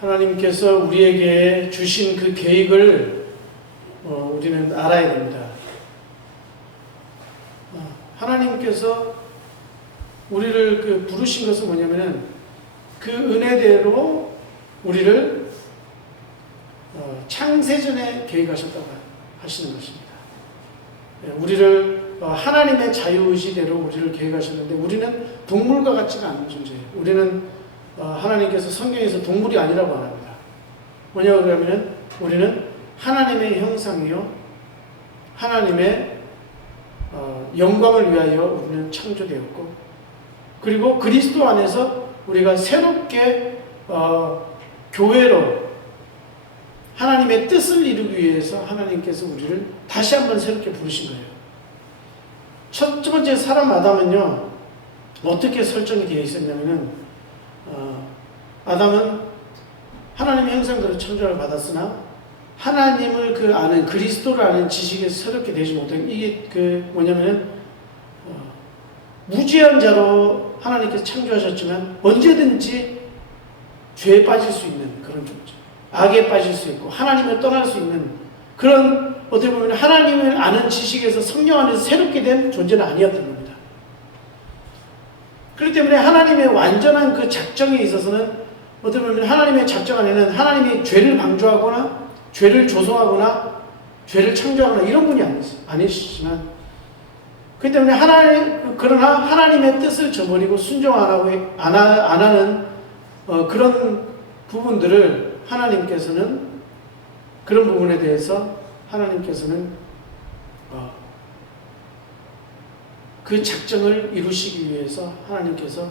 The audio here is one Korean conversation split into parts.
하나님께서 우리에게 주신 그 계획을 우리는 알아야 됩니다. 하나님께서 우리를 부르신 것은 뭐냐면은 그 은혜대로 우리를 창세전에 계획하셨다고 하시는 것입니다. 우리를 하나님의 자유의지대로 우리를 계획하셨는데 우리는 동물과 같지가 않은 존재예요. 우리는 하나님께서 성경에서 동물이 아니라고 안 합니다. 뭐냐고 그러면 우리는 하나님의 형상이요 하나님의 영광을 위하여 우리는 창조되었고 그리고 그리스도 안에서 우리가 새롭게 교회로 하나님의 뜻을 이루기 위해서 하나님께서 우리를 다시 한번 새롭게 부르신 거예요. 첫 번째 사람 아담은요 어떻게 설정이 되어 있었냐면은 아담은 하나님의 형상대로 창조를 받았으나 하나님을 아는 그리스도를 아는 지식에 새롭게 되지 못한 이게 뭐냐면은 무죄한 자로 하나님께서 창조하셨지만 언제든지 죄에 빠질 수 있는 그런 존재, 악에 빠질 수 있고 하나님을 떠날 수 있는 그런 어떻게 보면 하나님을 아는 지식에서 성령 안에서 새롭게 된 존재는 아니었던 겁니다. 그렇기 때문에 하나님의 완전한 그 작정에 있어서는 어떻게 보면 하나님의 작정 안에는 하나님이 죄를 방조하거나 죄를 조성하거나 죄를 창조하거나 이런 분이 아니시지만 그렇기 때문에 그러나 하나님의 뜻을 저버리고 순종 안 하는 그런 부분들을 하나님께서는 그런 부분에 대해서 하나님께서는 그 작정을 이루시기 위해서 하나님께서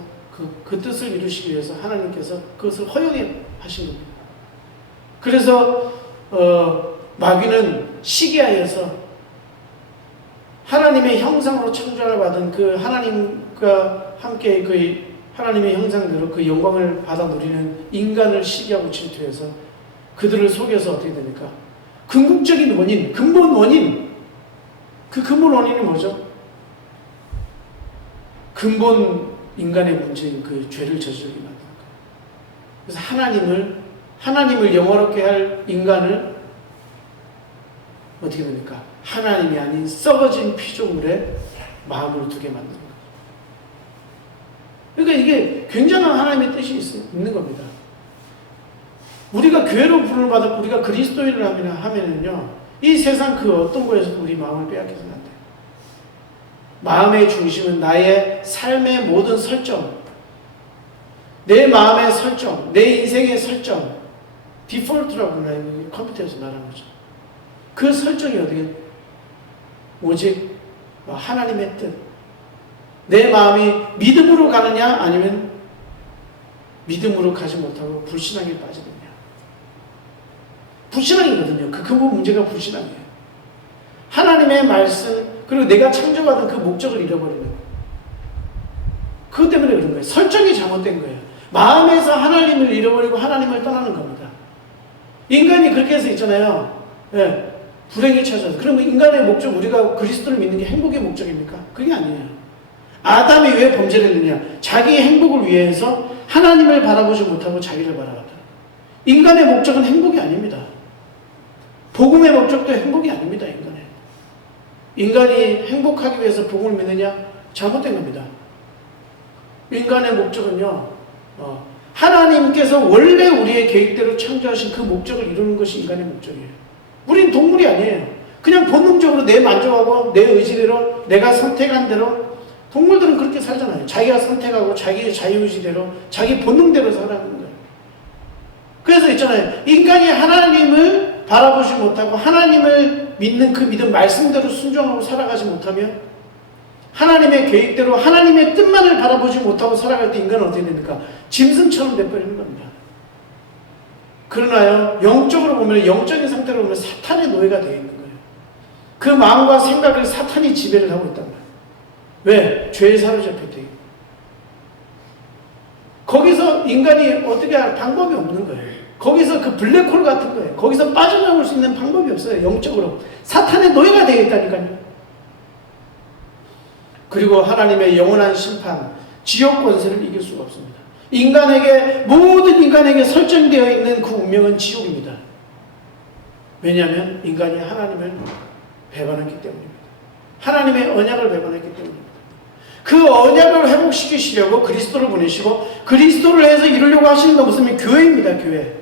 그 뜻을 이루시기 위해서 하나님께서 그것을 허용해 하신 겁니다. 그래서 마귀는 시기하여서 하나님의 형상으로 창조를 받은 그 하나님과 함께 그 하나님의 형상대로 그 영광을 받아 누리는 인간을 시기하고 질투해서 그들을 속여서 어떻게 됩니까? 궁극적인 원인, 근본 원인, 그 근본 원인이 뭐죠? 근본 인간의 문제인 그 죄를 저지르게 만드는 거예요. 그래서 하나님을 영화롭게 할 인간을 어떻게 됩니까? 하나님이 아닌 썩어진 피조물에 마음을 두게 만드는 거예요. 그러니까 이게 굉장한 하나님의 뜻이 있는 겁니다. 우리가 교회로 부름을 받았고 우리가 그리스도인을 하면은요, 이 세상 그 어떤 거에서도 우리 마음을 빼앗겨서는 안 돼요. 마음의 중심은 나의 삶의 모든 설정, 내 마음의 설정, 내 인생의 설정, 디폴트라고 하나요? 컴퓨터에서 말하는 거죠. 그 설정이 어떻게 오직 하나님의 뜻, 내 마음이 믿음으로 가느냐 아니면 믿음으로 가지 못하고 불신앙에 빠지느냐. 불신앙이거든요. 그 근본 문제가 불신앙이에요. 하나님의 말씀 그리고 내가 창조받은 그 목적을 잃어버리는 거예요. 그것 때문에 그런 거예요. 설정이 잘못된 거예요. 마음에서 하나님을 잃어버리고 하나님을 떠나는 겁니다. 인간이 그렇게 해서 있잖아요. 예, 불행이 찾아서. 그러면 인간의 목적, 우리가 그리스도를 믿는 게 행복의 목적입니까? 그게 아니에요. 아담이 왜 범죄를 했느냐? 자기의 행복을 위해서 하나님을 바라보지 못하고 자기를 바라봤다. 인간의 목적은 행복이 아닙니다. 복음의 목적도 행복이 아닙니다. 인간이 행복하기 위해서 복음을 믿느냐? 잘못된 겁니다. 인간의 목적은요, 하나님께서 원래 우리의 계획대로 창조하신 그 목적을 이루는 것이 인간의 목적이에요. 우린 동물이 아니에요. 그냥 본능적으로 내 만족하고 내 의지대로 내가 선택한 대로 동물들은 그렇게 살잖아요. 자기가 선택하고 자기의 자유의지대로 자기 본능대로 살아가는 거예요. 그래서 있잖아요. 인간이 하나님을 바라보지 못하고 하나님을 믿는 그 믿음 말씀대로 순종하고 살아가지 못하면 하나님의 계획대로 하나님의 뜻만을 바라보지 못하고 살아갈 때 인간은 어떻게 됩니까? 짐승처럼 돼버리는 겁니다. 그러나요, 영적으로 보면, 영적인 상태로 보면 사탄의 노예가 되어 있는 거예요. 그 마음과 생각을 사탄이 지배를 하고 있단 말이에요. 왜? 죄에 사로잡혔대요. 거기서 인간이 어떻게 할 방법이 없는 거예요. 거기서 그 블랙홀 같은 거예요. 거기서 빠져나올 수 있는 방법이 없어요. 영적으로. 사탄의 노예가 되어 있다니까요. 그리고 하나님의 영원한 심판, 지옥 권세를 이길 수가 없습니다. 모든 인간의 인간에게 설정되어 있는 그 운명은 지옥입니다. 왜냐하면 인간이 하나님을 배반했기 때문입니다. 하나님의 언약을 배반했기 때문입니다. 그 언약을 회복시키시려고 그리스도를 보내시고 그리스도를 해서 이루려고 하시는 건 무슨 교회입니다. 교회.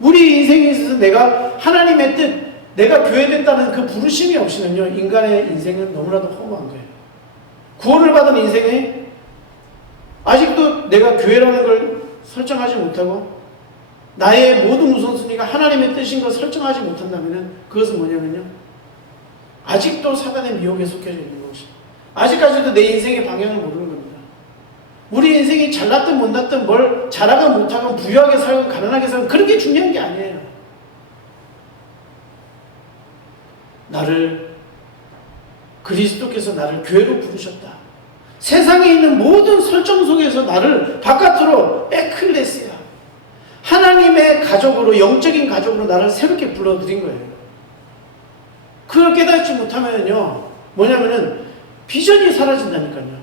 우리 인생에 있어서 내가 하나님의 뜻, 내가 교회됐다는 그 부르심이 없이는요, 인간의 인생은 너무나도 허무한 거예요. 구원을 받은 인생에 아직도 내가 교회라는 걸 설정하지 못하고 나의 모든 우선순위가 하나님의 뜻인 걸 설정하지 못한다면 그것은 뭐냐면요, 아직도 사단의 미혹에 속해져 있는 것입니다. 아직까지도 내 인생의 방향을 모르는 겁니다. 우리 인생이 잘났든 못났든 뭘 잘하건 못하건 부유하게 살건 가난하게 살건 그런 게 중요한 게 아니에요. 나를 그리스도께서 나를 교회로 부르셨다. 세상에 있는 모든 설정 속에서 나를 바깥으로 에클레시아, 하나님의 가족으로, 영적인 가족으로 나를 새롭게 불러들인 거예요. 그걸 깨닫지 못하면요, 뭐냐면은 비전이 사라진다니까요.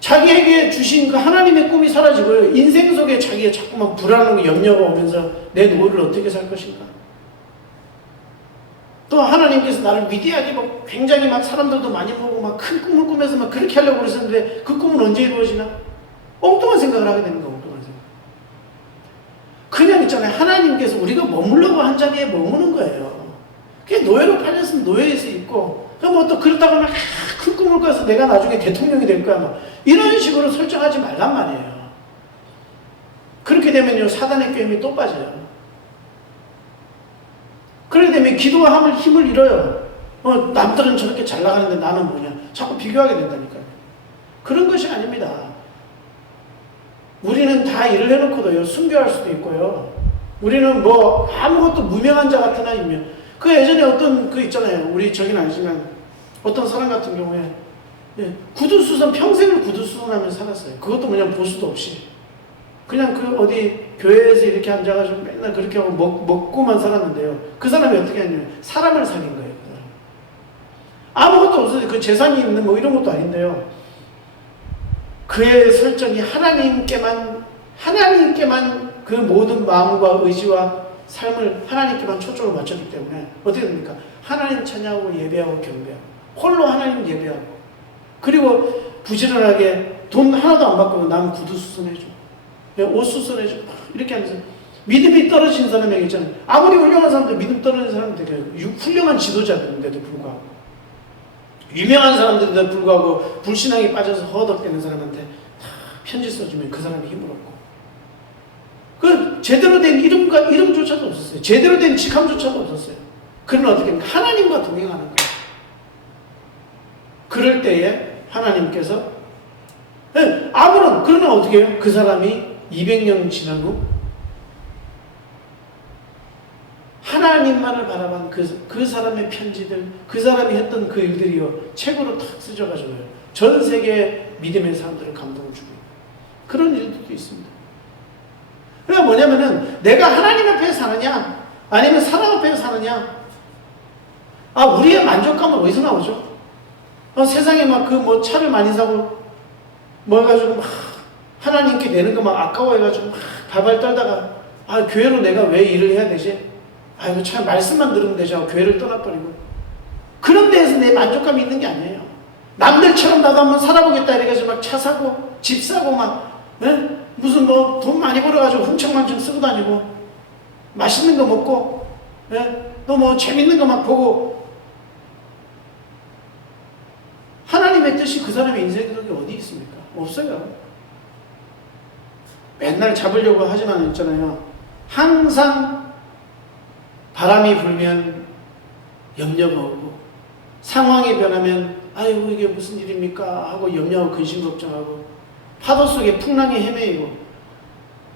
자기에게 주신 그 하나님의 꿈이 사라지고요, 인생 속에 자기의 자꾸만 불안하고 염려가 오면서 내 노후를 어떻게 살 것인가. 또 하나님께서 나를 위대하게 막 굉장히 막 사람들도 많이 보고 막 큰 꿈을 꾸면서 막 그렇게 하려고 그러셨는데 그 꿈은 언제 이루어지나? 엉뚱한 생각을 하게 되는 거예요. 엉뚱한 생각. 그냥 있잖아요. 하나님께서 우리가 머물려고 한 자리에 머무는 거예요. 그게 노예로 팔렸으면 노예에서 있고, 뭐 또 그렇다고 막 큰 꿈을 꿔서 내가 나중에 대통령이 될 거야. 막 이런 식으로 설정하지 말란 말이에요. 그렇게 되면요, 사단의 꾀임이 또 빠져요. 그렇게 되면 기도가 힘을 잃어요. 남들은 저렇게 잘 나가는데 나는 뭐냐. 자꾸 비교하게 된다니까요. 그런 것이 아닙니다. 우리는 다 일을 해놓고도요, 순교할 수도 있고요. 우리는 뭐 아무것도 무명한 자 같으나 있면, 그 예전에 어떤 그 있잖아요. 우리 저긴 아니지만 어떤 사람 같은 경우에 구두수선, 평생을 구두수선하면서 살았어요. 그것도 그냥 보수도 없이. 그냥 그 어디 교회에서 이렇게 앉아가지고 맨날 그렇게 하고 먹고만 살았는데요. 그 사람이 어떻게 했냐면 사람을 사귄 거예요. 그 사람. 아무것도 없어요. 그 재산이 있는 뭐 이런 것도 아닌데요. 그의 설정이 하나님께만 그 모든 마음과 의지와 삶을 하나님께만 초점을 맞췄기 때문에 어떻게 됩니까? 하나님 찬양하고 예배하고 경배하고 홀로 하나님 예배하고, 그리고 부지런하게 돈 하나도 안 받고 남 구두 수선해줘, 옷 수선해줘, 이렇게 하면서 믿음이 떨어진 사람에게 있잖아요. 아무리 훌륭한 사람들, 믿음 떨어진 사람들이 훌륭한 지도자들인데도 불구하고, 유명한 사람들인데도 불구하고 불신앙에 빠져서 허덕대는 사람한테 편지 써주면 그 사람이 힘을 얻고, 그 제대로 된 이름조차도 없었어요. 제대로 된 직함조차도 없었어요. 그러면 어떻게 합니까? 하나님과 동행하는 거예요. 그럴 때에 하나님께서 그러나 어떻게 해요? 그 사람이 200년 지난 후 하나님만을 바라본 그 사람의 편지들, 그 사람이 했던 그 일들이요, 책으로 탁 쓰져가지고요, 전 세계 믿음의 사람들을 감동을 주고 그런 일들도 있습니다. 그러니까 뭐냐면은 내가 하나님 앞에 사느냐 아니면 사람 앞에 사느냐, 우리의 만족감은 어디서 나오죠? 세상에 막 그 뭐 차를 많이 사고 뭐 해가지고 막 하나님께 내는 거 막 아까워해가지고 막 발발 떨다가 교회로 내가 왜 일을 해야 되지? 이거 참 말씀만 들으면 되죠. 교회를 떠나버리고. 그런 데에서 내 만족감이 있는 게 아니에요. 남들처럼 나도 한번 살아보겠다 이래가지고 막 차 사고 집 사고 막 무슨 뭐 돈 많이 벌어가지고 흥청망청 쓰고 다니고 맛있는 거 먹고 또 뭐 재밌는 거 막 보고, 하나님의 뜻이 그 사람의 인생 속에 어디 있습니까? 없어요. 맨날 잡으려고 하지만 있잖아요. 항상 바람이 불면 염려가 오고, 상황이 변하면 아이고 이게 무슨 일입니까 하고 염려하고 근심 걱정하고, 파도 속에 풍랑이 헤매이고,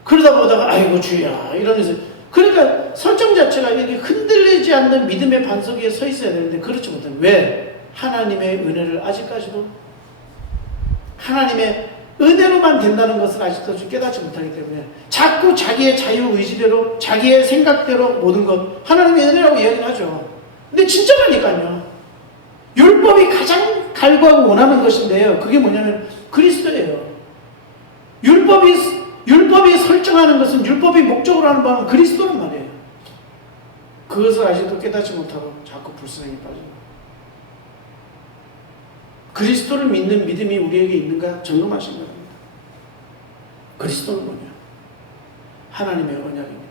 그러다 보다가 아이고 주야 이러면서, 그러니까 설정 자체가 이렇게 흔들리지 않는 믿음의 반석 위에 서 있어야 되는데 그렇지 못해요. 왜? 하나님의 은혜를 아직까지도, 하나님의 은혜로만 된다는 것을 아직도 깨닫지 못하기 때문에 자꾸 자기의 자유의지대로, 자기의 생각대로 모든 것 하나님의 은혜라고 이야기를 하죠. 근데 진짜라니까요. 율법이 가장 갈구하고 원하는 것인데요, 그게 뭐냐면 그리스도예요. 율법이 율법이 설정하는 것은, 율법이 목적으로 하는 바는 그리스도란 말이에요. 그것을 아직도 깨닫지 못하고 자꾸 불순행에 빠져요. 그리스도를 믿는 믿음이 우리에게 있는가 점검하시는 겁니다. 그리스도는 뭐냐? 하나님의 언약입니다.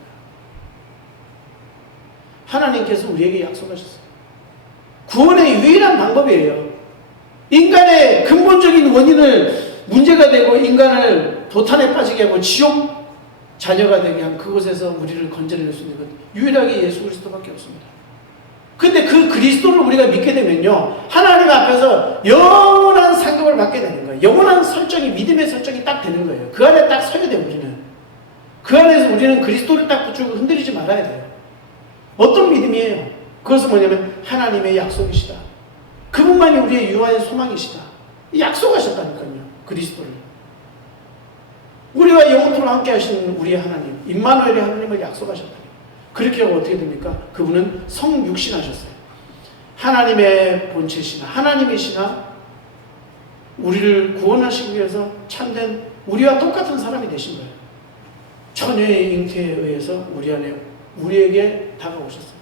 하나님께서 우리에게 약속하셨어요. 구원의 유일한 방법이에요. 인간의 근본적인 원인을 문제가 되고 인간을 도탄에 빠지게 하고 지옥 자녀가 되게 한 그곳에서 우리를 건져낼 수 있는 것, 유일하게 예수 그리스도밖에 없습니다. 근데 그 그리스도를 우리가 믿게 되면요, 하나님 앞에서 영원한 상급을 받게 되는 거예요. 영원한 설정이, 믿음의 설정이 딱 되는 거예요. 그 안에 딱 서야 돼요. 우리는 그 안에서 우리는 그리스도를 딱 붙들고 흔들리지 말아야 돼요. 어떤 믿음이에요? 그것은 뭐냐면 하나님의 약속이시다. 그분만이 우리의 유아의 소망이시다. 약속하셨다니까요. 그리스도를. 우리와 영원토록 함께 하시는 우리의 하나님, 임마누엘의 하나님을 약속하셨다. 그렇게 하고 어떻게 됩니까? 그분은 성육신하셨어요. 하나님의 본체시나 하나님이시나 우리를 구원하시기 위해서 참된 우리와 똑같은 사람이 되신 거예요. 처녀의 잉태에 의해서 우리에게 다가오셨어요.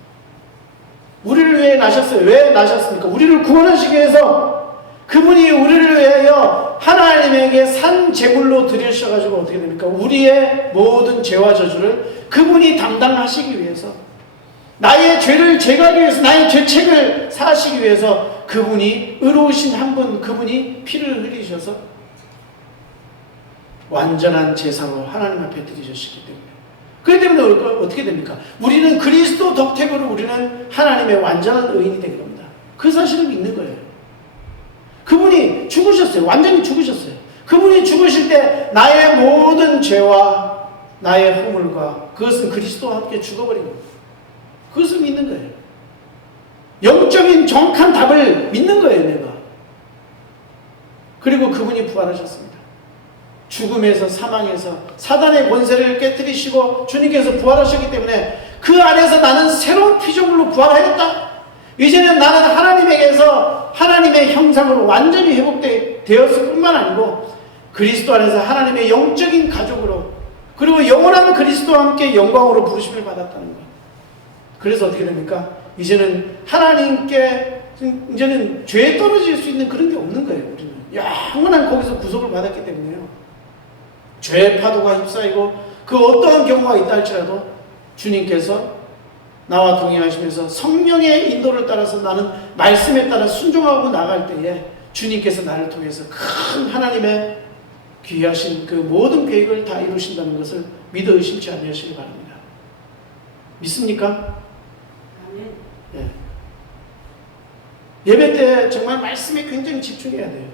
우리를 위해 나셨어요. 왜 나셨습니까? 우리를 구원하시기 위해서 그분이 우리를 위하여 하나님에게 산 제물로 드리셔가지고 어떻게 됩니까? 우리의 모든 죄와 저주를 그분이 담당하시기 위해서, 나의 죄를 제거하기 위해서, 나의 죄책을 사하시기 위해서 그분이 의로우신 한 분, 그분이 피를 흘리셔서 완전한 제사로 하나님 앞에 드리셨기 때문에, 그렇기 때문에 어떻게 됩니까? 우리는 그리스도 덕택으로 우리는 하나님의 완전한 의인이 된 겁니다. 그 사실을 믿는 거예요. 그분이 죽으셨어요. 완전히 죽으셨어요. 그분이 죽으실 때 나의 모든 죄와 나의 허물과 그것은 그리스도와 함께 죽어버린 겁니다. 그것을 믿는 거예요. 영적인 정확한 답을 믿는 거예요, 내가. 그리고 그분이 부활하셨습니다. 죽음에서, 사망에서 사단의 권세를 깨뜨리시고 주님께서 부활하셨기 때문에 그 안에서 나는 새로운 피조물로 부활하였다. 이제는 나는 하나님에게서 하나님의 형상으로 완전히 회복되었을 뿐만 아니고 그리스도 안에서 하나님의 영적인 가족으로, 그리고 영원한 그리스도와 함께 영광으로 부르심을 받았다는 것. 그래서 어떻게 됩니까? 이제는 하나님께, 이제는 죄에 떨어질 수 있는 그런 게 없는 거예요. 우리는 영원한 거기서 구속을 받았기 때문에요. 죄의 파도가 휩싸이고 그 어떠한 경우가 있다 할지라도 주님께서 나와 동행하시면서 성령의 인도를 따라서 나는 말씀에 따라 순종하고 나갈 때에 주님께서 나를 통해서 큰 하나님의 귀하신 그 모든 계획을 다 이루신다는 것을 믿어 의심치 않으시기 바랍니다. 믿습니까? 예. 예배 때 정말 말씀에 굉장히 집중해야 돼요.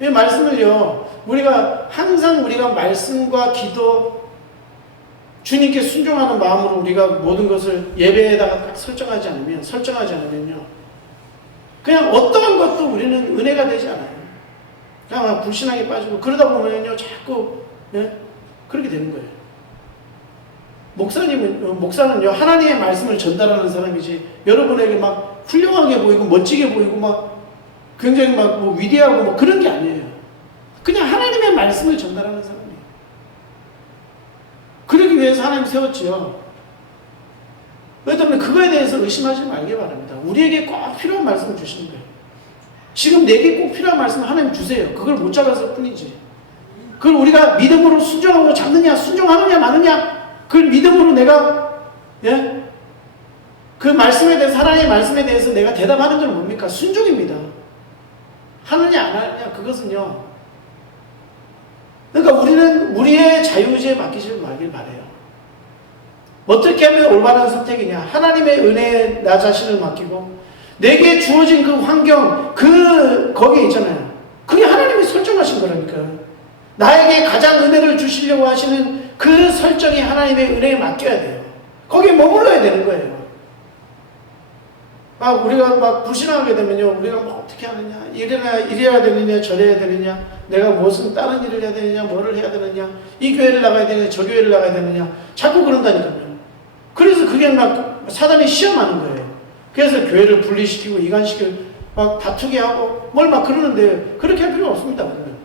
이 말씀을요, 항상 우리가 말씀과 기도, 주님께 순종하는 마음으로 우리가 모든 것을 예배에다가 딱 설정하지 않으면요, 그냥 어떠한 것도 우리는 은혜가 되지 않아요. 그냥 불신앙에 빠지고 그러다 보면요, 자꾸, 예? 그렇게 되는 거예요. 목사는요, 하나님의 말씀을 전달하는 사람이지, 여러분에게 막 훌륭하게 보이고, 멋지게 보이고, 막 굉장히 막 뭐 위대하고 뭐 그런 게 아니에요. 그냥 하나님의 말씀을 전달하는 사람이에요. 그러기 위해서 하나님 세웠지요. 그렇기 때문에 그거에 대해서 의심하지 말기 바랍니다. 우리에게 꼭 필요한 말씀을 주시는 거예요. 지금 내게 꼭 필요한 말씀을 하나님 주세요. 그걸 못 잡았을 뿐이지. 그걸 우리가 믿음으로 순종하고 잡느냐, 순종하느냐, 마느냐, 그걸 믿음으로 내가, 예? 그 말씀에 대해서, 하나님의 말씀에 대해서 내가 대답하는 건 뭡니까? 순종입니다. 하느냐, 안 하느냐, 그것은요. 그러니까 우리는 우리의 자유의지에 맡기지 말길 바라요. 어떻게 하면 올바른 선택이냐? 하나님의 은혜에 나 자신을 맡기고, 내게 주어진 그 환경, 거기에 있잖아요. 그게 하나님이 설정하신 거라니까요. 나에게 가장 은혜를 주시려고 하시는 그 설정이 하나님의 은혜에 맡겨야 돼요. 거기에 머물러야 되는 거예요. 우리가 막 불신하게 되면요, 우리가 뭐 어떻게 하느냐, 이래야 되느냐, 저래야 되느냐, 내가 무슨 다른 일을 해야 되느냐, 뭐를 해야 되느냐, 이 교회를 나가야 되느냐, 저 교회를 나가야 되느냐, 자꾸 그런다니까요. 그래서 그게 막 사단이 시험하는 거예요. 그래서 교회를 분리시키고 이간시키고 막 다투게 하고 뭘 막 그러는데, 그렇게 할 필요가 없습니다. 그러면.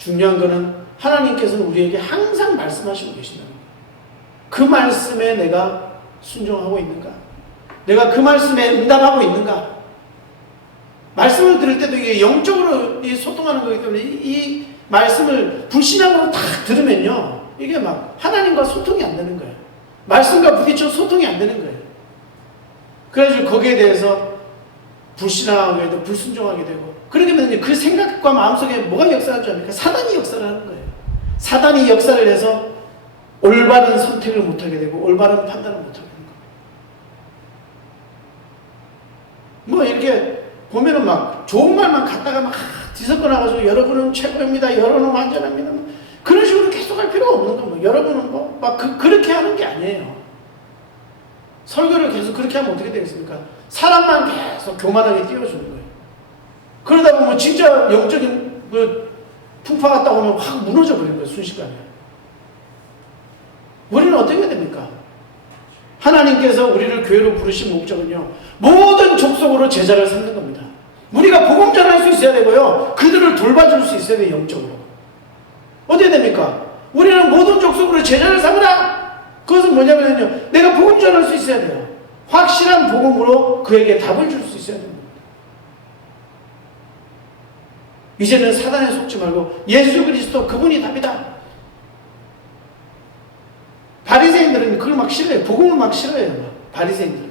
중요한 거는 하나님께서는 우리에게 항상 말씀하시고 계신다는 거예요. 그 말씀에 내가 순종하고 있는가? 내가 그 말씀에 응답하고 있는가? 말씀을 들을 때도 이게 영적으로 소통하는 거기 때문에 이 말씀을 불신앙으로 딱 들으면요, 이게 막 하나님과 소통이 안 되는 거예요. 말씀과 부딪혀 소통이 안 되는 거예요. 그래가지고 거기에 대해서 불신앙하게 되고 불순종하게 되고, 그러게 되면 그 생각과 마음속에 뭐가 역사할 줄 압니까? 사단이 역사를 하는 거예요. 사단이 역사를 해서 올바른 선택을 못하게 되고 올바른 판단을 못하게 되는 거예요. 뭐 이렇게 보면은 막 좋은 말만 갖다가 막 뒤섞어 나가지고 여러분은 최고입니다, 여러분은 완전합니다, 그런 식으로 계속 할 필요가 없는 거예요. 여러분은 뭐 막 그렇게 하는 게 아니에요. 설교를 계속 그렇게 하면 어떻게 되겠습니까? 사람만 계속 교만하게 띄워주는 거예요. 그러다 보면 진짜 영적인 풍파가 딱 오면 확 무너져 버리는 거예요, 순식간에. 우리는 어떻게 해야 됩니까? 하나님께서 우리를 교회로 부르신 목적은요, 모든 족속으로 제자를 삼는 겁니다. 우리가 복음 전할 수 있어야 되고요, 그들을 돌봐줄 수 있어야 돼요, 영적으로. 어떻게 됩니까? 우리는 모든 족속으로 제자를 삼으라! 그것은 뭐냐면요, 내가 복음 전할 수 있어야 돼요. 확실한 복음으로 그에게 답을 줄 수 있어야 됩니다. 이제는 사단에 속지 말고 예수 그리스도 그분이 답이다. 바리새인들은 그걸 막 싫어해요. 복음을 막 싫어해요. 바리새인들은.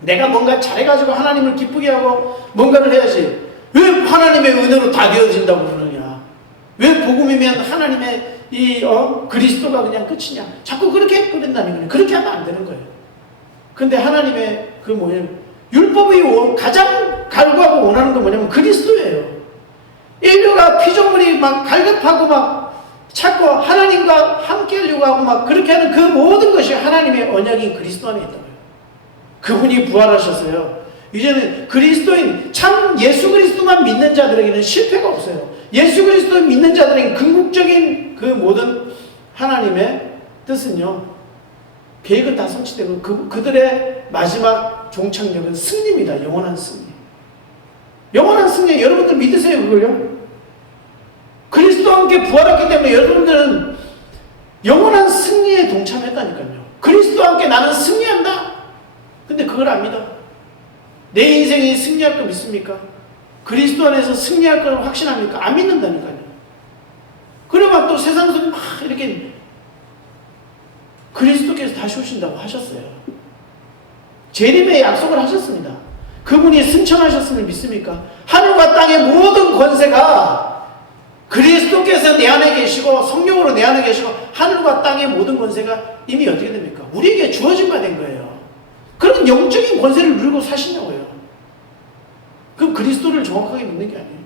내가 뭔가 잘해가지고 하나님을 기쁘게 하고 뭔가를 해야지. 왜 하나님의 은혜로 다 되어진다고 그러느냐. 왜 복음이면 하나님의 그리스도가 그냥 끝이냐. 자꾸 그렇게 그런다는 거예요. 그렇게 하면 안 되는 거예요. 근데 하나님의 율법이 가장 갈구하고 원하는 건 뭐냐면 그리스도예요. 인류가 피조물이 막 갈급하고 막 자꾸 하나님과 함께 하려고 하고 막 그렇게 하는 그 모든 것이 하나님의 언약인 그리스도 안에 있다고요. 그분이 부활하셨어요. 이제는 그리스도인 참 예수 그리스도만 믿는 자들에게는 실패가 없어요. 예수 그리스도 믿는 자들에게 궁극적인 그 모든 하나님의 뜻은요, 계획은 다 성취되고 그들의 마지막 종착역은 승리입니다. 영원한 승리. 영원한 승리. 여러분들 믿으세요, 그걸요? 그리스도와 함께 부활했기 때문에 여러분들은 영원한 승리에 동참했다니까요. 그리스도와 함께 나는 승리한다. 근데 그걸 안 믿어. 내 인생이 승리할 거 믿습니까? 그리스도 안에서 승리할 걸 확신합니까? 안 믿는다니까요. 그러면 또 세상 속에 막 이렇게 그리스도께서 다시 오신다고 하셨어요. 재림의 약속을 하셨습니다. 그분이 승천하셨음을 믿습니까? 하늘과 땅의 모든 권세가 그리스도께서 내 안에 계시고 성령으로 내 안에 계시고 하늘과 땅의 모든 권세가 이미 어떻게 됩니까? 우리에게 주어진 바 된 거예요. 그런 영적인 권세를 누리고 사시냐고요. 그럼 그리스도를 정확하게 믿는 게 아니에요.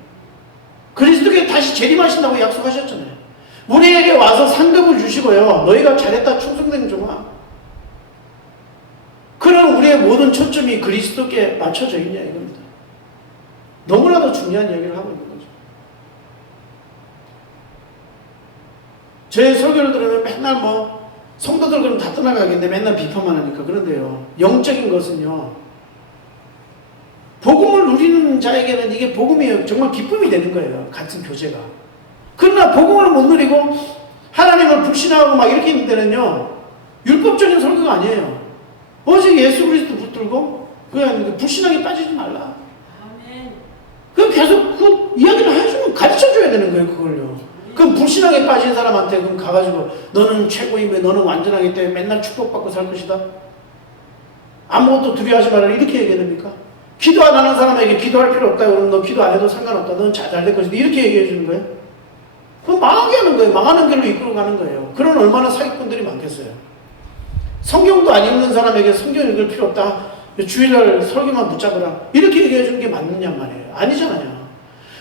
그리스도께 다시 재림하신다고 약속하셨잖아요. 우리에게 와서 상급을 주시고요, 너희가 잘했다 충성된 종아. 그런 우리의 모든 초점이 그리스도께 맞춰져 있냐 이겁니다. 너무나도 중요한 이야기를 하고 있는 거죠. 제 설교를 들으면 맨날 성도들 그럼 다 떠나가겠는데 맨날 비판만 하니까. 그런데요, 영적인 것은요, 복음을 누리는 자에게는 이게 복음이 정말 기쁨이 되는 거예요. 같은 교제가. 그러나 복음을 못 누리고 하나님을 불신하고 막 이렇게 있는 데는요, 율법적인 설교가 아니에요. 오직 예수 그리스도 붙들고 그냥 불신하게 빠지지 말라. 아멘. 그 계속 그 이야기를 해주면 가르쳐줘야 되는 거예요, 그걸요. 그럼 불신하게 빠진 사람한테 그럼 가가지고 너는 최고이며 너는 완전하기 때문에 맨날 축복받고 살 것이다. 아무것도 두려워하지 말라 이렇게 얘기해야 됩니까? 기도 안 하는 사람에게 기도할 필요 없다 그러면 너 기도 안 해도 상관없다. 너는 잘 될 것이다. 이렇게 얘기해 주는 거예요. 그럼 망하게 하는 거예요. 망하는 길로 이끌어 가는 거예요. 그런 얼마나 사기꾼들이 많겠어요. 성경도 안 읽는 사람에게 성경 읽을 필요 없다. 주일날 설교만 붙잡으라. 이렇게 얘기해 주는 게 맞느냐 말이에요. 아니잖아요.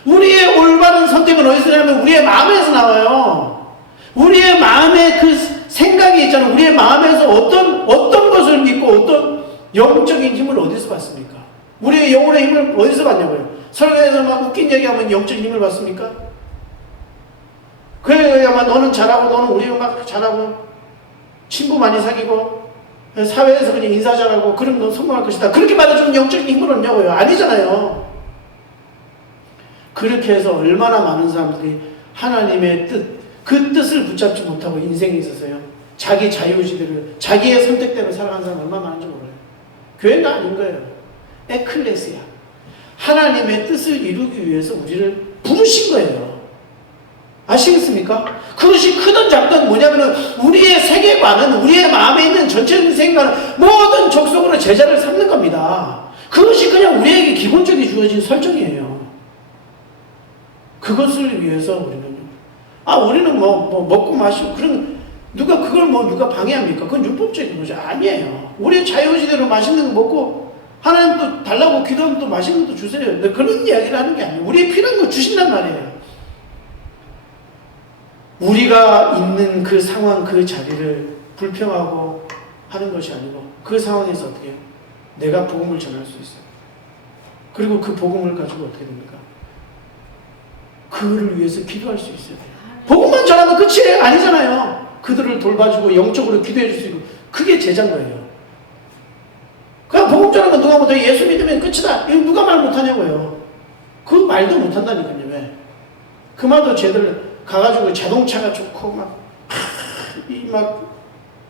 우리의 올바른 선택은 어디서 나냐면 우리의 마음에서 나와요. 우리의 마음에 그 생각이 있잖아요. 우리의 마음에서 어떤 것을 믿고 어떤 영적인 힘을 어디서 받습니까? 우리의 영혼의 힘을 어디서 받냐고요. 설교에서 막 웃긴 얘기하면 영적인 힘을 받습니까? 그래야만 너는 잘하고 너는 우리 막 잘하고 친구 많이 사귀고 사회에서 그냥 인사 잘하고 그럼 너 성공할 것이다. 그렇게 말해주면 영적인 힘을 얻냐고요. 아니잖아요. 그렇게 해서 얼마나 많은 사람들이 하나님의 뜻, 그 뜻을 붙잡지 못하고 인생에 있어서요, 자기 자유의지대로, 자기의 선택대로 살아가는 사람 얼마나 많은지 몰라요. 교회가 아닌 거예요. 에클레시아. 하나님의 뜻을 이루기 위해서 우리를 부르신 거예요. 아시겠습니까? 그것이 크든 작든 뭐냐면은 우리의 세계관은, 우리의 마음에 있는 전체적인 세계관은 모든 족속으로 제자를 삼는 겁니다. 그것이 그냥 우리에게 기본적인 주어진 설정이에요. 그것을 위해서 우리는 먹고 마시고, 누가 그걸 누가 방해합니까? 그건 율법적인 거죠. 아니에요. 우리의 자유의지대로 맛있는 거 먹고, 하나님 또 달라고 기도하면 또 맛있는 것도 주세요. 그런 이야기를 하는 게 아니에요. 우리의 필요한 거 주신단 말이에요. 우리가 있는 그 상황, 그 자리를 불평하고 하는 것이 아니고, 그 상황에서 어떻게 해요? 내가 복음을 전할 수 있어요. 그리고 그 복음을 가지고 어떻게 됩니까? 그를 위해서 기도할 수 있어요. 복음만 전하면 끝이 아니잖아요. 그들을 돌봐주고 영적으로 기도해 줄 수 있고, 그게 제자인 거예요. 그냥 복음 전하는 건 누가 못해? 예수 믿으면 끝이다. 이거 누가 말 못하냐고요. 그 말도 못한다니까요. 왜? 그 말도 쟤들 가가지고 자동차가 좋고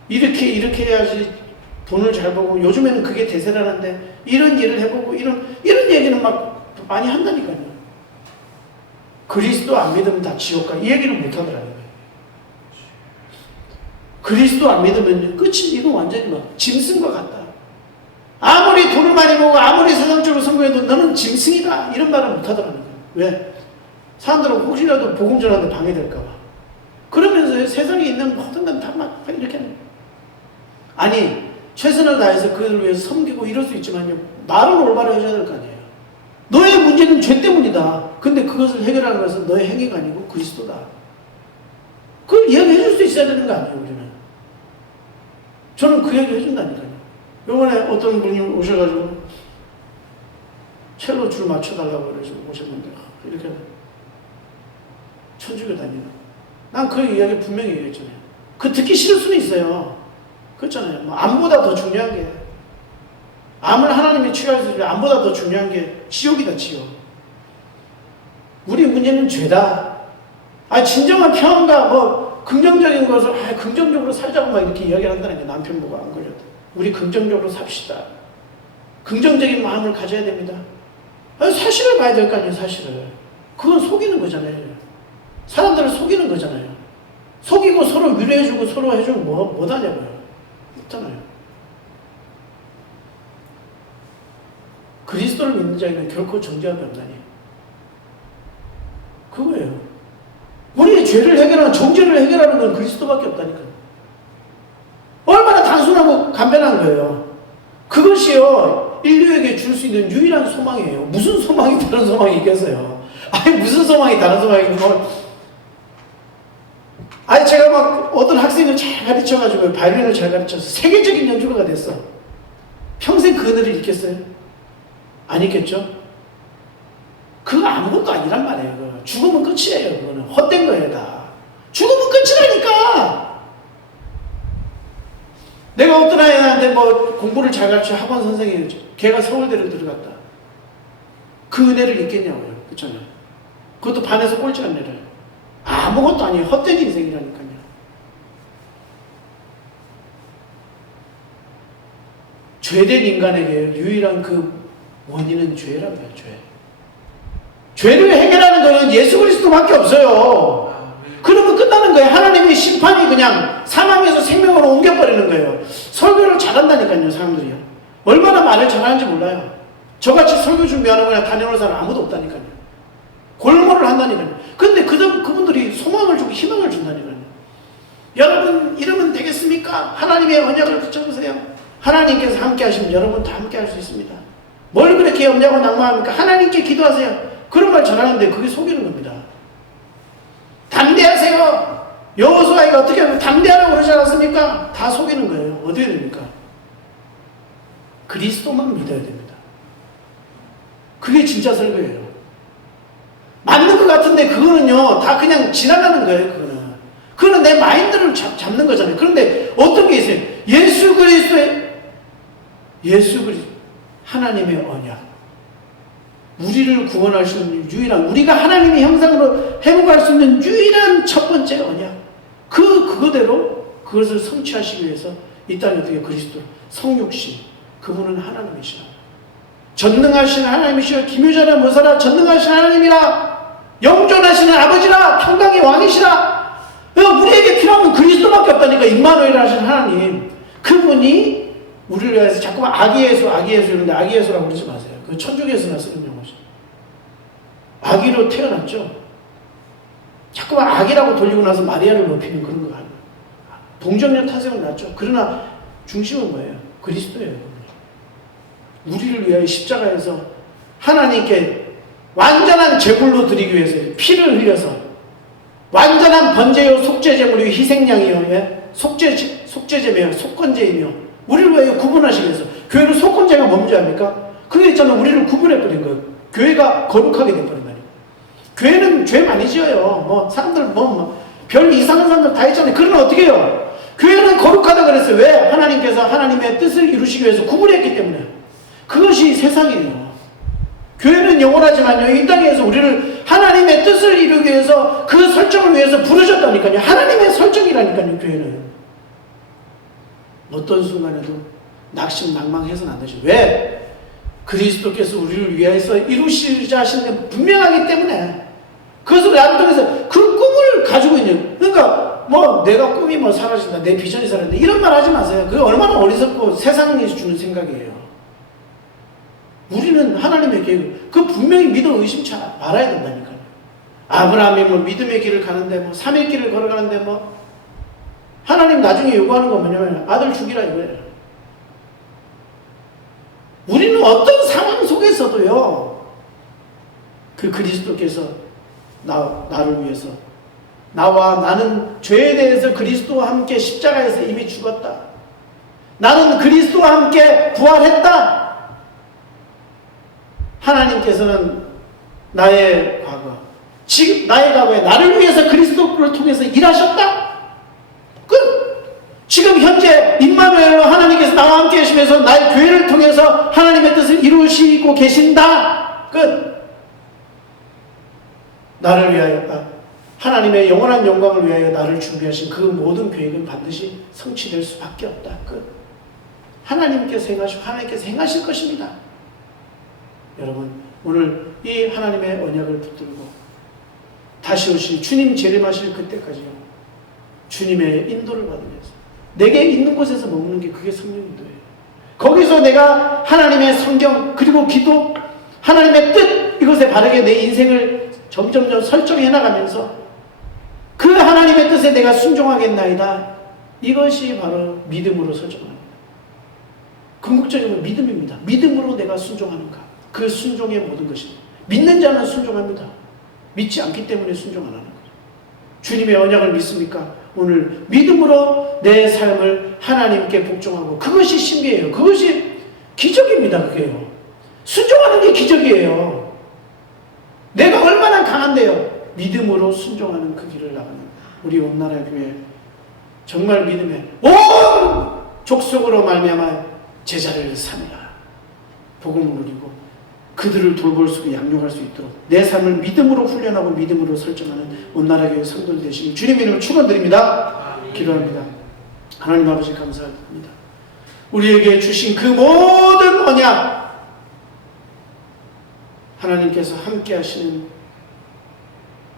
이렇게 해야지 돈을 잘 벌고, 요즘에는 그게 대세라는데 이런 일을 해보고 이런 얘기는 막 많이 한다니까요. 그리스도 안 믿으면 다 지옥 가, 이 얘기를 못 하더라고요. 그리스도 안 믿으면 끝이, 이건 완전히 짐승과 같다. 아무리 돈을 많이 벌고 아무리 세상적으로 성공해도 너는 짐승이다, 이런 말을 못 하더라고요. 왜? 사람들은 혹시라도 복음 전하는데 방해될까 봐. 그러면서 세상에 있는 모든 건 다 막 이렇게 하는 거예요. 아니, 최선을 다해서 그들을 위해서 섬기고 이럴 수 있지만요, 말은 올바로 해줘야 될 거 아니에요. 너의 문제는 죄 때문이다. 근데 그것을 해결하는 것은 너의 행위가 아니고 그리스도다. 그걸 이야기해 줄 수 있어야 되는 거 아니에요, 우리는. 저는 그 얘기 해준다니까요. 요번에 어떤 분이 오셔가지고 첼로 줄 맞춰달라고 그러시고 오셨는데, 이렇게 천주교 다니는. 난 그 이야기 분명히 얘기했잖아요. 그 듣기 싫을 수는 있어요. 그렇잖아요. 암보다 더 중요한 게, 암을 하나님이 취할 수 있는 암보다 더 중요한 게 지옥이다, 지옥. 우리 문제는 죄다. 진정한 평안과 긍정적인 것을, 긍정적으로 살자고 막 이렇게 이야기를 한다는 게, 남편 보고 안 걸려도. 우리 긍정적으로 삽시다. 긍정적인 마음을 가져야 됩니다. 사실을 봐야 될 거 아니에요, 사실을. 그건 속이는 거잖아요. 사람들을 속이는 거잖아요. 속이고 서로 위로해주고 서로 해주면 뭐하냐고요. 없잖아요. 그리스도를 믿는 자에는 결코 정죄함이 없나니. 그거예요. 우리의 죄를 해결하는, 정죄를 해결하는 건 그리스도밖에 없다니까요. 얼마나 단순하고 간편한 거예요. 그것이요, 인류에게 줄 수 있는 유일한 소망이에요. 무슨 소망이 다른 소망이 있겠어요? 무슨 소망이 다른 소망이 있겠어요? 제가 막 어떤 학생을 잘 가르쳐가지고, 바이올린을 잘 가르쳐서 세계적인 연주가가 됐어. 평생 그 은혜를 잊겠어요? 안 잊겠죠? 그거 아무것도 아니란 말이에요. 그거. 죽으면 끝이에요. 그거는 헛된 거예요, 다. 죽으면 끝이라니까! 내가 어떤 아이한테 공부를 잘 가르쳐 학원 선생님이죠. 걔가 서울대를 들어갔다. 그 은혜를 잊겠냐고요. 그렇잖아요. 그것도 반에서 꼴찌 은혜를. 아무것도 아니에요. 헛된 인생이라니까요. 죄된 인간에게 유일한 그 원인은 죄란 말이에요. 죄. 죄를 해결하는 거는 예수 그리스도밖에 없어요. 그러면 끝나는 거예요. 하나님의 심판이 그냥 사망에서 생명으로 옮겨버리는 거예요. 설교를 잘한다니까요, 사람들이요. 얼마나 말을 잘하는지 몰라요. 저같이 설교 준비하는 거나 다녀오는 사람 아무도 없다니까요. 골몰을 한다니까요. 근데 그분들이 소망을 주고 희망을 준다니까요. 여러분 이러면 되겠습니까? 하나님의 언약을 붙여보세요. 하나님께서 함께 하시면 여러분 다 함께 할 수 있습니다. 뭘 그렇게 염려하고 낭만합니까? 하나님께 기도하세요. 그런 말 전하는데 그게 속이는 겁니다. 담대하세요. 여호수아가 어떻게 하면 담대하라고 그러지 않았습니까? 다 속이는 거예요. 어떻게 됩니까? 그리스도만 믿어야 됩니다. 그게 진짜 설교예요. 맞는 것 같은데 그거는요 다 그냥 지나가는 거예요. 그거는 내 마인드를 잡는 거잖아요. 그런데 어떤 게 있어요? 예수 그리스도 하나님의 언약, 우리를 구원할 수 있는 유일한, 우리가 하나님의 형상으로 회복할 수 있는 유일한 첫 번째 언약. 그거대로 그것을 성취하시기 위해서 이 땅에 어떻게 그리스도 성육신, 그분은 하나님이시라. 전능하신 하나님이시여 기묘자나 모사라 전능하신 하나님이라, 영존하시는 아버지라, 평강의 왕이시라. 우리에게 필요한 건 그리스도밖에 없다니까. 임마누엘 하신 하나님, 그분이 우리를 위해서 자꾸만 아기예수 이러는데 아기예수라고 그러지 마세요. 그 천주교에서나 쓰는 용어죠. 아기로 태어났죠. 자꾸만 아기라고 돌리고 나서 마리아를 높이는 그런 거 아니에요. 동정녀 타성은 났죠. 그러나 중심은 뭐예요? 그리스도예요. 우리를 위하여 십자가에서 하나님께 완전한 제물로 드리기 위해서 피를 흘려서 완전한 번제요 속죄제물이요 희생양이요, 예? 속죄제며 속건제이며 우리를 위하여 구분하시기 위해서. 교회는 속건제가 뭔지 압니까? 그게 있잖아. 우리를 구분해버린 거예요. 교회가 거룩하게 돼버린 말이에요. 교회는 죄 많이 지어요. 사람들 별 이상한 사람들 다 있잖아요. 그러면 어떻게 해요? 교회는 거룩하다 그랬어요. 왜? 하나님께서 하나님의 뜻을 이루시기 위해서 구분했기 때문에. 그것이 세상이에요. 교회는 영원하지만요, 이 땅에서 우리를 하나님의 뜻을 이루기 위해서 그 설정을 위해서 부르셨다니까요. 하나님의 설정이라니까요, 교회는. 어떤 순간에도 낙심, 낭망해서는 안 되죠. 왜? 그리스도께서 우리를 위해서 이루시자 하시는 게 분명하기 때문에. 그것을 나를 통해서 그 꿈을 가지고 있는, 그러니까 내가 꿈이 사라진다, 내 비전이 사라진다, 이런 말 하지 마세요. 그게 얼마나 어리석고 세상이 주는 생각이에요. 우리는 하나님의 계획, 그 분명히 믿어 의심치 말아야 된다니까요. 아브라함이 믿음의 길을 가는데 3일 길을 걸어가는데 하나님 나중에 요구하는 건 뭐냐면 아들 죽이라 이거예요. 우리는 어떤 상황 속에서도요, 그 그리스도께서 나를 위해서, 나는 죄에 대해서 그리스도와 함께 십자가에서 이미 죽었다. 나는 그리스도와 함께 부활했다. 하나님께서는 나의 과거, 지금 나의 과거에 나를 위해서 그리스도를 통해서 일하셨다. 지금 현재 임마누엘로 하나님께서 나와 함께 하시면서 나의 교회를 통해서 하나님의 뜻을 이루시고 계신다. 나를 위하여, 하나님의 영원한 영광을 위하여 나를 준비하신 그 모든 계획은 반드시 성취될 수밖에 없다. 하나님께서 행하시고 하나님께서 행하실 것입니다. 여러분, 오늘 이 하나님의 언약을 붙들고 다시 오실 주님 재림하실 그때까지요, 주님의 인도를 받으면서 내게 있는 곳에서 먹는 게 그게 성령인도예요. 거기서 내가 하나님의 성경 그리고 기도, 하나님의 뜻, 이것에 바르게 내 인생을 점점 설정해 나가면서 그 하나님의 뜻에 내가 순종하겠나이다. 이것이 바로 믿음으로 설정합니다. 궁극적인 믿음입니다. 믿음으로 내가 순종하는가, 그 순종의 모든 것이. 믿는 자는 순종합니다. 믿지 않기 때문에 순종 안 하는 거죠. 주님의 언약을 믿습니까? 오늘 믿음으로 내 삶을 하나님께 복종하고, 그것이 신비예요. 그것이 기적입니다. 그게요. 순종하는 게 기적이에요. 내가 얼마나 강한데요. 믿음으로 순종하는 그 길을 나가는 우리 온나라 교회, 정말 믿음에 온 족속으로 말미암아 제자를 삼으라. 복음을 누리고 그들을 돌볼 수 있고 양육할 수 있도록 내 삶을 믿음으로 훈련하고 믿음으로 설정하는 온나라 교회 성도들 되시길 주님 이름으로 축원드립니다. 기도합니다. 하나님 아버지 감사합니다. 우리에게 주신 그 모든 언약, 하나님께서 함께 하시는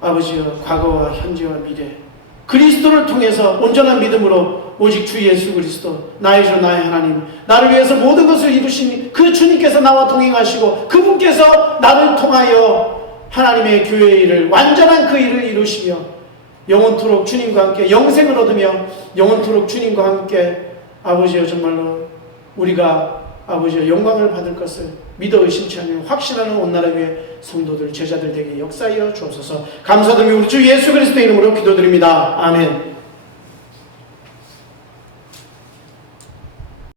아버지여, 과거와 현재와 미래, 그리스도를 통해서 온전한 믿음으로 오직 주 예수 그리스도, 나의 주 나의 하나님, 나를 위해서 모든 것을 이루신 그 주님께서 나와 동행하시고 그분께서 나를 통하여 하나님의 교회의 일을, 완전한 그 일을 이루시며 영원토록 주님과 함께 영생을 얻으며 영원토록 주님과 함께 아버지여, 정말로 우리가 아버지여 영광을 받을 것을 믿어 의심치 않으며 확신하는 온나라 교회 성도들, 제자들 되게 역사하여 주옵소서. 감사드리며 우리 주 예수 그리스도의 이름으로 기도드립니다. 아멘.